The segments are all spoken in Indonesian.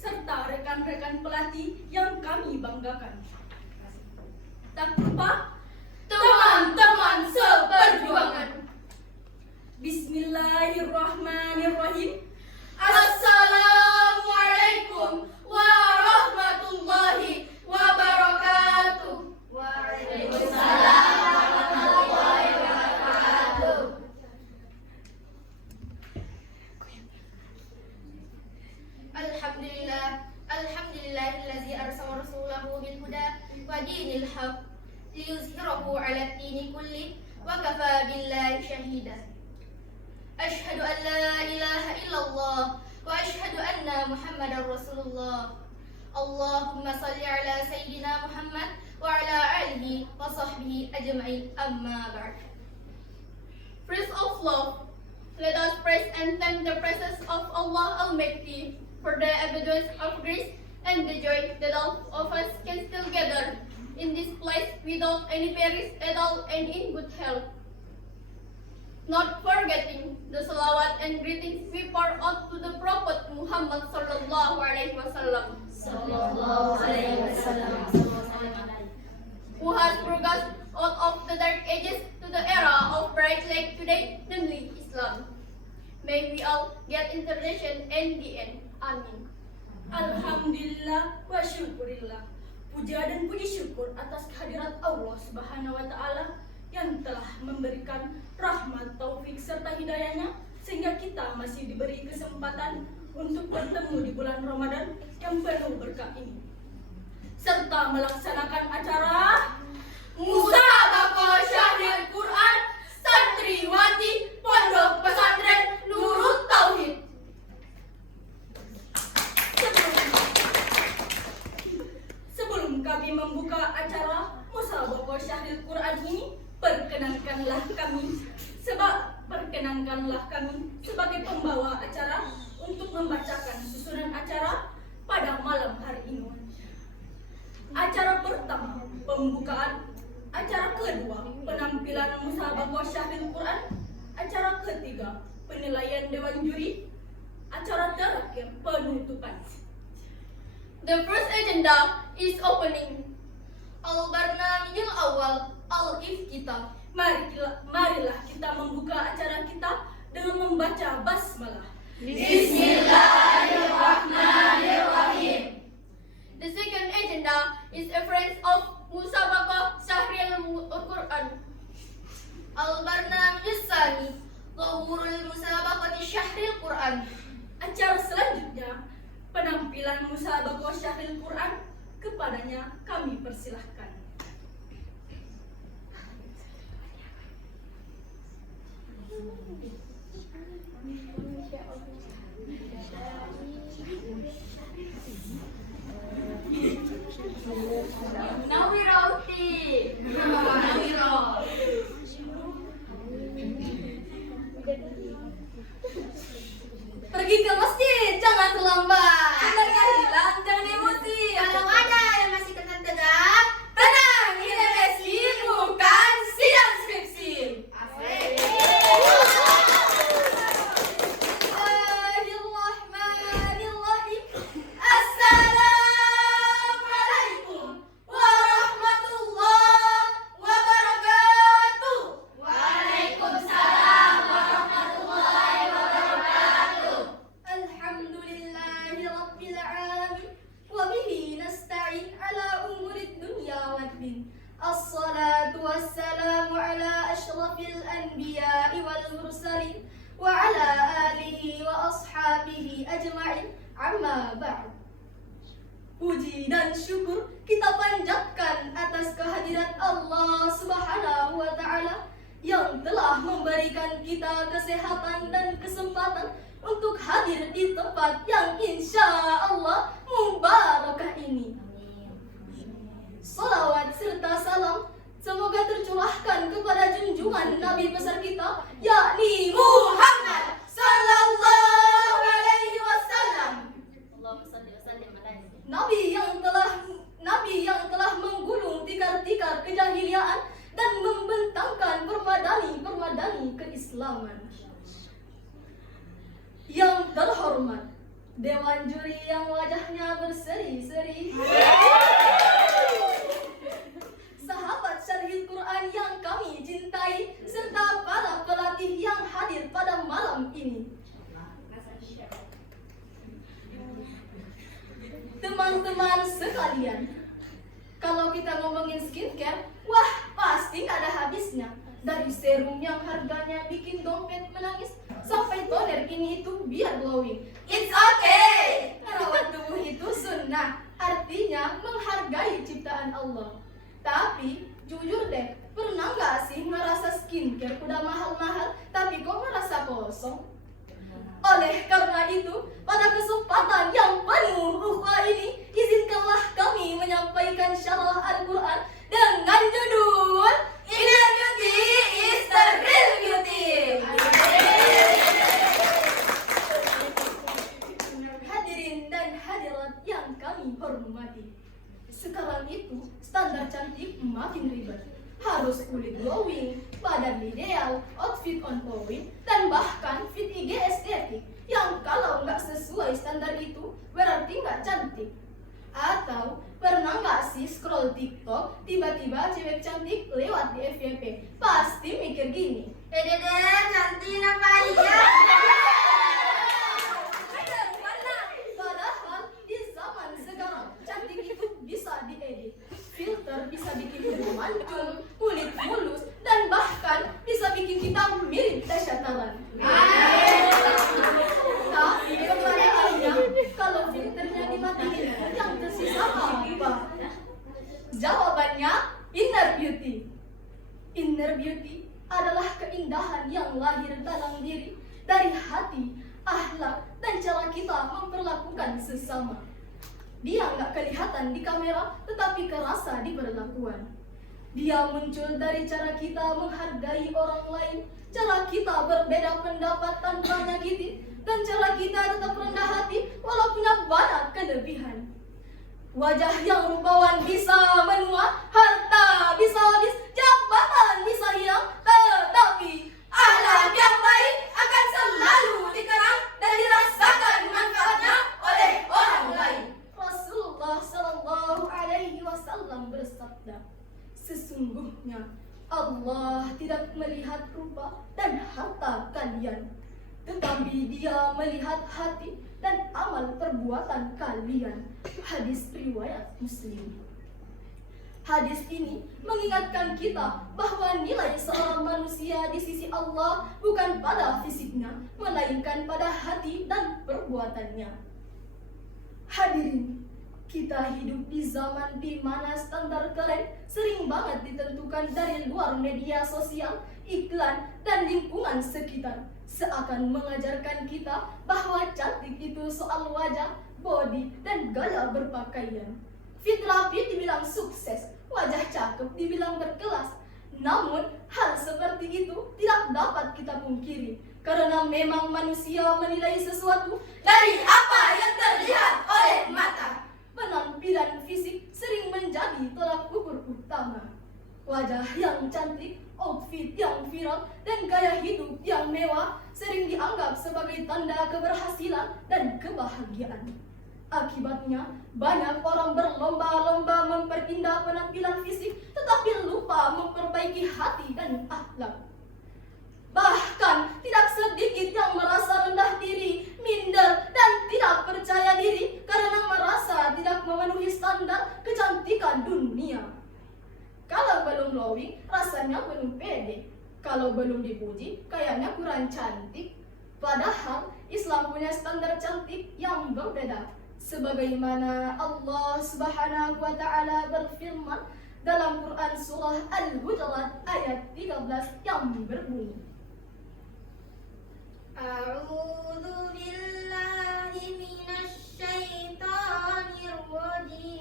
serta rekan-rekan pelatih yang kami banggakan. Tak lupa teman-teman seperjuangan. Bismillahirrahmanirrahim. Assalamualaikum warahmatullahi wabarakatuh. Waalaikumsalam warahmatullahi wabarakatuh. Alhamdulillahillazi arsala rasulahu bil huda wa dinil haq liyuzhirahu 'ala ad-dini kulli wa kafa billahi shahida. Asyhadu an la ilaha illallah wa asyhadu anna Muhammadar Rasulullah. Allahumma salli ala sayyidina Muhammad wa ala alihi wa sahbihi ajma'in, amma ba'd. Praise of love, let us praise and thank the presence of Allah Almighty for the abundance of grace and the joy that all of us can still gather in this place without any perils at all and in good health. Not forgetting the salawat and greetings we pour out to the Prophet Muhammad sallallahu alaihi wasallam, who has brought us out of the dark ages to the era of bright light today, namely Islam. May we all get inspiration in the end. Amin. Alhamdulillah wa syukurillah. Puja dan puji syukur atas kehadirat Allah Subhanahu wa Ta'ala yang telah memberikan rahmat, taufik serta hidayahnya sehingga kita masih diberi kesempatan untuk bertemu di bulan Ramadan yang penuh berkah ini, serta melaksanakan acara Musabaqah Syahril Quran Santriwati Pondok Pesantren Nurut Tauhid. Sebelum kami membuka acara Musabaqah Syahril Quran ini, perkenankanlah kami sebagai pembawa acara untuk membacakan susunan acara pada malam hari ini. Acara pertama, pembukaan. Acara kedua, penampilan Musabaqah Syahril Quran. Acara ketiga, penilaian Dewan Juri. Acara terakhir, penutupan. The first agenda is opening. Al-Barnamijul Awal Al-Iftitah. Marilah kita membuka acara kita dengan membaca basmalah. Bismillahirrahmanirrahim. The second agenda is a friends of Musabaqah Syahril Quran. Al-Barnamijus Tsani Zuhurul Musabaqati Syahril Quran. Acara selanjutnya, penampilan Musabaqah Syahril Quran. Kepadanya kami persilahkan. Nawirauti. Pergi ke masjid, jangan terlambat. Sadarkan hilang, jangan emosi. Kalau ada yang masih kena tegak, tenang, ini lesi bukan sidang skripsi. Bismillahirrahmanirrahim. Assalamualaikum warahmatullahi wabarakatuh. Waalaikumsalam warahmatullahi wabarakatuh. Alhamdulillahi rabbil alamin wa bihi nasta'in ala umurid dunya waddin. Assalatu wassalamu ala asyrafil anbiya'i wal mursalin wa ala alihi wa ashabihi ajma'in, amma ba'd. Puji dan syukur kita panjatkan atas kehadirat Allah Subhanahu wa Ta'ala yang telah memberikan kita kesehatan dan kesempatan untuk hadir di tempat yang insya Allah mubarakah ini. Salawat serta salam semoga tercurahkan kepada junjungan Nabi besar kita, yakni Muhammad sallallahu alaihi wasallam. Nabi yang telah menggulung tikar-tikar kejahiliaan dan membentangkan permadani keislaman. Yang terhormat dewan juri yang wajahnya berseri-seri, sahabat syarhil Quran yang kami cintai, serta para pelatih yang hadir pada malam ini. Teman-teman sekalian, kalau kita ngomongin skincare, wah pasti nggak ada habisnya. Dari serum yang harganya bikin dompet menangis, sampai toner ini itu biar glowing. It's okay! Merawat tubuh itu sunnah, artinya menghargai ciptaan Allah. Tapi jujur deh, pernah nggak sih ngerasa skincare udah mahal-mahal, tapi kok ngerasa kosong? Oleh karena itu, pada kesempatan yang penuh ukhuwah ini, izinkanlah kami menyampaikan syarah Al-Quran dengan judul Inner Beauty is the Real Beauty. Hadirin dan hadirat yang kami hormati, sekarang itu standar cantik makin ribet. Harus kulit glowing, badan ideal, outfit on point, dan bahkan fit IG estetik. Yang kalau nggak sesuai standar itu berarti nggak cantik. Atau pernah nggak sih scroll TikTok, tiba-tiba cewek cantik lewat di FYP? Pasti mikir gini, Dede, cantik apa iya? padahal di zaman sekarang cantik itu bisa diedit. Filter bisa bikin hidung mancung, kulit mulus, dan bahkan bisa bikin kita mirip Tasya Taran. Tapi pertanyaannya, kalau filternya dimatiin, yang tersisa apa? Jawabannya, inner beauty. Inner beauty adalah keindahan yang lahir dalam diri, dari hati, akhlak, dan cara kita memperlakukan sesama. Dia nggak kelihatan di kamera, tetapi kerasa di perlakuan. Dia muncul dari cara kita menghargai orang lain, cara kita berbeda pendapat tanpa menyakiti, dan cara kita tetap rendah hati walau punya banyak kelebihan. Wajah yang rupawan bisa menua, harta bisa habis, jabatan bisa hilang, tetapi akhlak yang baik akan selalu dikenang dan dirasakan manfaatnya oleh orang lain. Rasulullah Shallallahu Alaihi Wasallam bersabda, sesungguhnya Allah tidak melihat rupa dan harta kalian, tetapi Dia melihat hati dan amal perbuatan kalian. Hadis riwayat Muslim. Hadis ini mengingatkan kita bahwa nilai seorang manusia di sisi Allah bukan pada fisiknya, melainkan pada hati dan perbuatannya. Hadirin, kita hidup di zaman di mana standar keren sering banget ditentukan dari luar media sosial, iklan, dan lingkungan sekitar. Seakan mengajarkan kita bahwa cantik itu soal wajah, body, dan gaya berpakaian. Fit rapi dibilang sukses, wajah cakep dibilang berkelas. Namun, hal seperti itu tidak dapat kita pungkiri, karena memang manusia menilai sesuatu dari apa yang terlihat oleh mata. Penampilan fisik sering menjadi tolak ukur utama. Wajah yang cantik, outfit yang viral, dan gaya hidup yang mewah sering dianggap sebagai tanda keberhasilan dan kebahagiaan. Akibatnya, banyak orang berlomba-lomba memperindah penampilan fisik, tetapi lupa memperbaiki hati dan akhlak. Bahkan, tidak sedikit yang merasa rendah diri, minder, dan tidak percaya diri karena merasa tidak memenuhi standar kecantikan dunia. Kalau belum glowing, rasanya belum pede. Kalau belum dipuji, kayaknya kurang cantik. Padahal, Islam punya standar cantik yang berbeda. Sebagaimana Allah Subhanahu wa Ta'ala berfirman dalam Quran Surah Al-Hujurat ayat 13 yang berbunyi, A'udzu billahi minasy syaithanir rajim.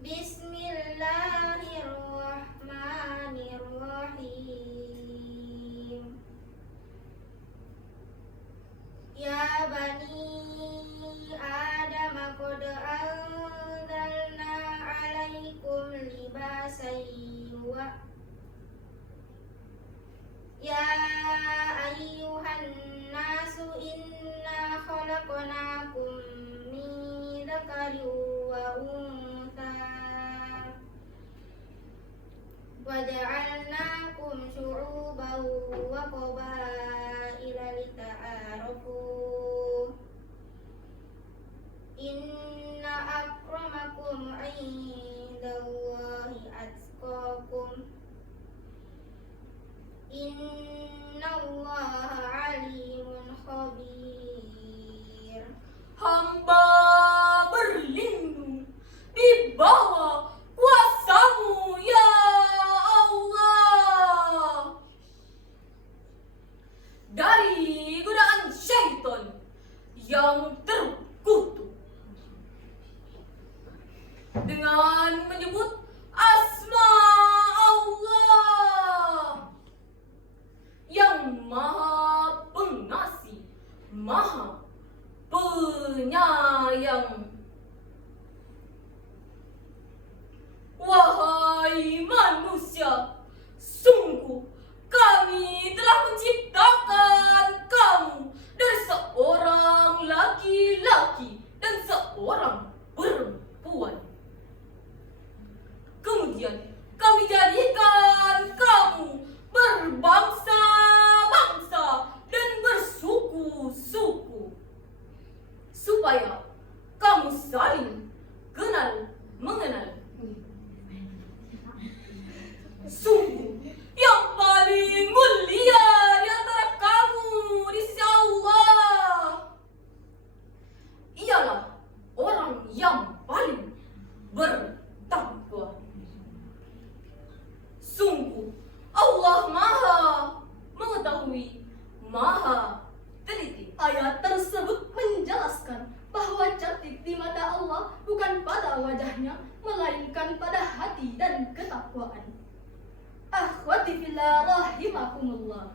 Bismillahirrahmanirrahim. Ya bani Adam qad anzalna 'alaikum libasan Ya ayyuhan nasu inna khalaqnakum min dzakarin wa untha wa ja'alnakum syu'uban wa qabaila lita'arafu inna akramakum 'indallahi atqakum innallaha 'alimun khabir. Hamba berlindung di bawah kuasa-Mu ya Allah dari godaan syaitan yang terkutuk dengan menyebut asma Allah yang maha pengasih, maha penyayang. Wahai manusia, sungguh kami telah menciptakan kamu dari seorang laki-laki dan seorang perempuan. Kemudian kami jadikan kamu berbangsa-bangsa dan bersuku-suku supaya kamu saling kenal mengenal. Sungguh yang paling mulia di antara kamu di sisi Allah ialah orang yang paling bertakwa. Sungguh Allah Maha mengetahui, Maha teliti. Ayat tersebut menjelaskan bahwa cantik di mata Allah bukan pada wajahnya, melainkan pada hati dan ketakwaan. Akhwati fillah rahimakumullah.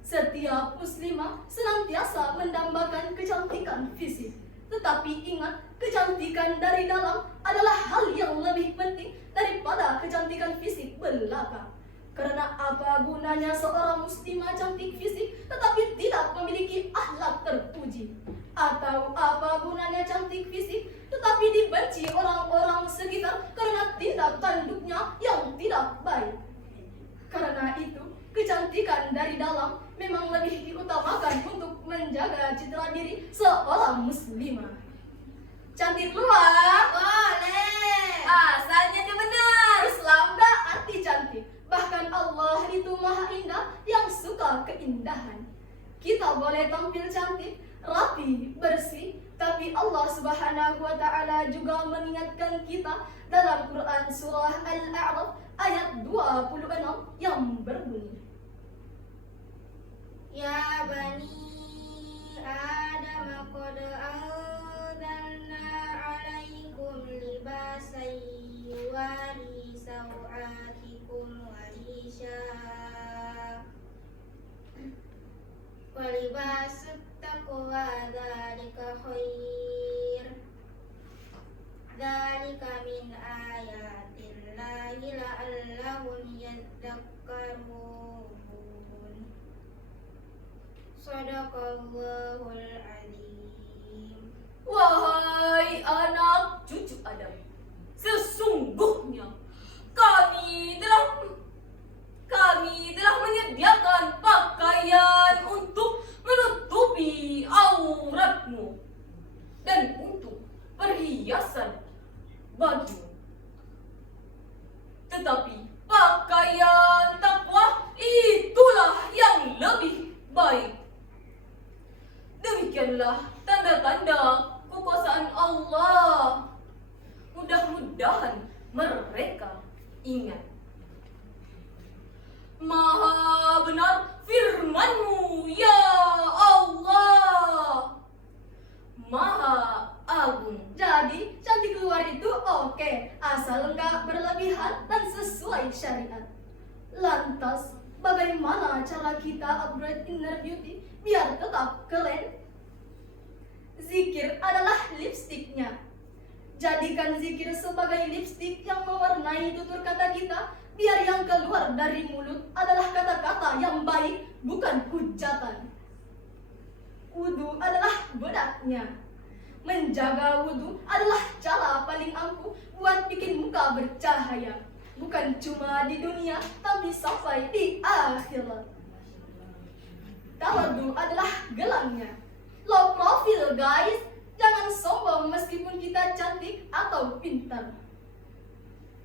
Setiap muslimah senantiasa mendambakan kecantikan fisik. Tetapi ingat, kecantikan dari dalam adalah hal yang lebih penting daripada kecantikan fisik belaka. Karena apa gunanya seorang muslimah cantik fisik tetapi tidak memiliki akhlak terpuji? Atau apa gunanya cantik fisik tetapi dibenci orang-orang sekitar karena tindak tanduknya yang tidak baik? Karena itu, kecantikan dari dalam memang lebih diutamakan untuk menjaga citra diri seorang muslimah. Cantik luar Boleh. asalnya dia benar. Islam gak arti cantik. Bahkan Allah itu maha indah yang suka keindahan. Kita boleh tampil cantik, rapi, bersih, tapi Allah Subhanahu wa ta'ala juga mengingatkan kita dalam Quran surah Al-A'raf ayat 26 yang berbunyi, Ya bani Adam qad anzalna 'alaikum libasan yuwari sawatikum wa libasut taqwa dzalika khair. Dzalika min ayatillahi la'allahum yadhakkarun. Shadaqallahul azim. Wahai anak cucu Adam, sesungguhnya kami telah menyediakan pakaian untuk menutupi auratmu dan untuk perhiasan bagimu. Tetapi pakaian takwa itulah yang lebih baik. Demikianlah tanda-tanda kekuasaan Allah. Mudah-mudahan mereka ingat. Maha benar firman-Mu ya Allah, Maha agung. jadi cantik luar itu oke, asal enggak berlebihan dan sesuai syariat. Lantas, bagaimana cara kita upgrade inner beauty biar tetap keren? Zikir adalah lipstiknya. Jadikan zikir sebagai lipstik yang mewarnai tutur kata kita, biar yang keluar dari mulut adalah kata-kata yang baik, bukan hujatan. wudhu adalah bedaknya. Menjaga wudhu adalah cara paling ampuh buat bikin muka bercahaya. Bukan cuma di dunia, tapi sampai di akhirat. Tawadhu adalah gelangnya. Low profile guys, jangan sombong meskipun kita cantik atau pintar.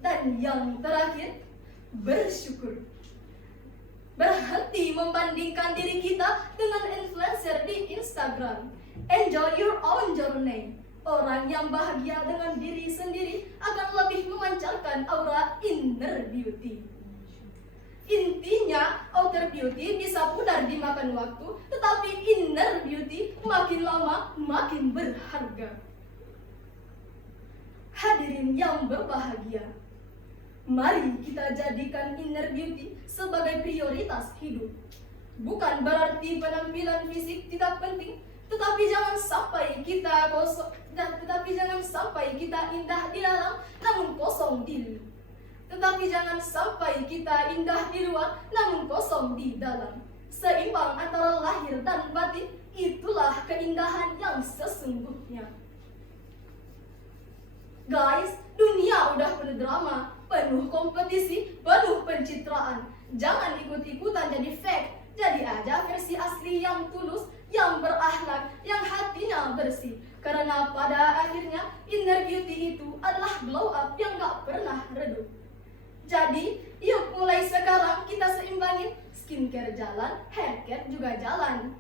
Dan yang terakhir, bersyukur. Berhenti membandingkan diri kita dengan influencer di Instagram. Enjoy your own journey. Orang yang bahagia dengan diri sendiri akan lebih memancarkan aura inner beauty. Intinya, outer beauty bisa pudar dimakan waktu, tetapi inner beauty makin lama makin berharga. Hadirin yang berbahagia, mari kita jadikan inner beauty sebagai prioritas hidup. Bukan berarti penampilan fisik tidak penting, tetapi jangan sampai kita indah di dalam namun kosong di luar. Tetapi jangan sampai kita indah di luar namun kosong di dalam. Seimbang antara lahir dan batin, itulah keindahan yang sesungguhnya. Guys, dunia udah penuh drama, penuh kompetisi, penuh pencitraan. Jangan ikut-ikutan jadi fake. Jadi aja versi asli yang tulus, yang berakhlak, yang hatinya bersih. Karena pada akhirnya inner beauty itu adalah glow up yang gak pernah redup. Jadi yuk mulai sekarang kita seimbangin. Skincare jalan, haircare juga jalan.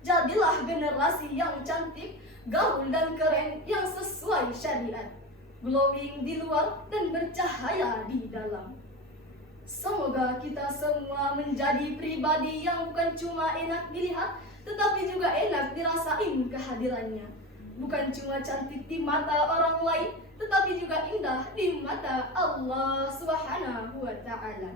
Jadilah generasi yang cantik, gaul dan keren yang sesuai syariat. Glowing di luar dan bercahaya di dalam. Semoga kita semua menjadi pribadi yang bukan cuma enak dilihat, tetapi juga enak dirasain kehadirannya. Bukan cuma cantik di mata orang lain, tetapi juga indah di mata Allah Subhanahu wa Ta'ala.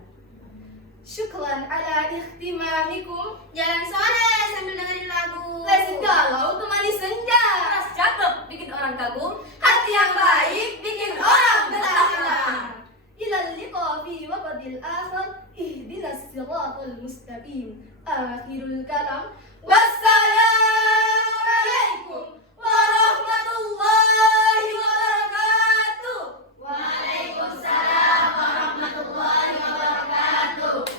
Syukran ala ikhtimamikum. Jalan sore sambil dengerin lagu. Let's galau temani senja. Ras cakep bikin orang kagum. Hati yang baik bikin orang berakhlak. Ilal liqa fi waqtil akhir, ihdinas siratal mustaqim. Akhirul kalam. Wassalamu alaikum warahmatullahi wabarakatuh. Waalaikumsalam warahmatullahi wabarakatuh.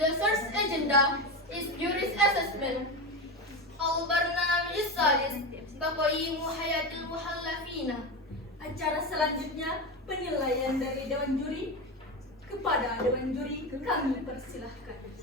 The search agenda is juris assessment. Al-Barnamij Salis, Taqayimu Hayatil Muhallafina. Acara selanjutnya penilaian dari Dewan Juri. Kepada Dewan Juri kami persilahkan.